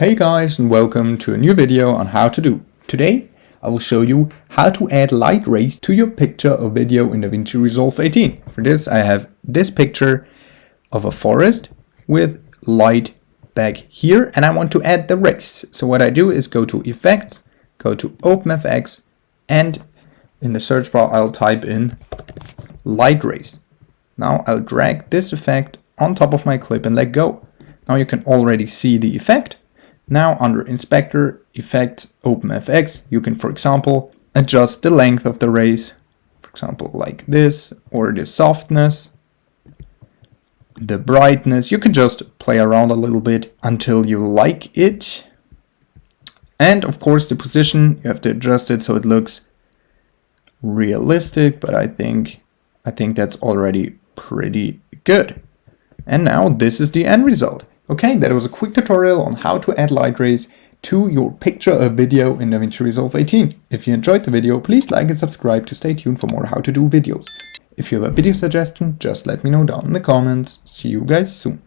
Hey guys, and welcome to a new video on how to do. Today I will show you how to add light rays to your picture or video in DaVinci Resolve 18. For this I have this picture of a forest with light back here and I want to add the rays. So what I do is go to Effects, go to OpenFX, and in the search bar I'll type in light rays. Now I'll drag this effect on top of my clip and let go. Now you can already see the effect. Now under Inspector, Effects, OpenFX, you can, for example, adjust the length of the rays, for example, like this, or the softness, the brightness. You can just play around a little bit until you like it. And of course the position, you have to adjust it so it looks realistic, but I think that's already pretty good. And now this is the end result. Okay, that was a quick tutorial on how to add light rays to your picture or video in DaVinci Resolve 18. If you enjoyed the video, please like and subscribe to stay tuned for more how to do videos. If you have a video suggestion, just let me know down in the comments. See you guys soon.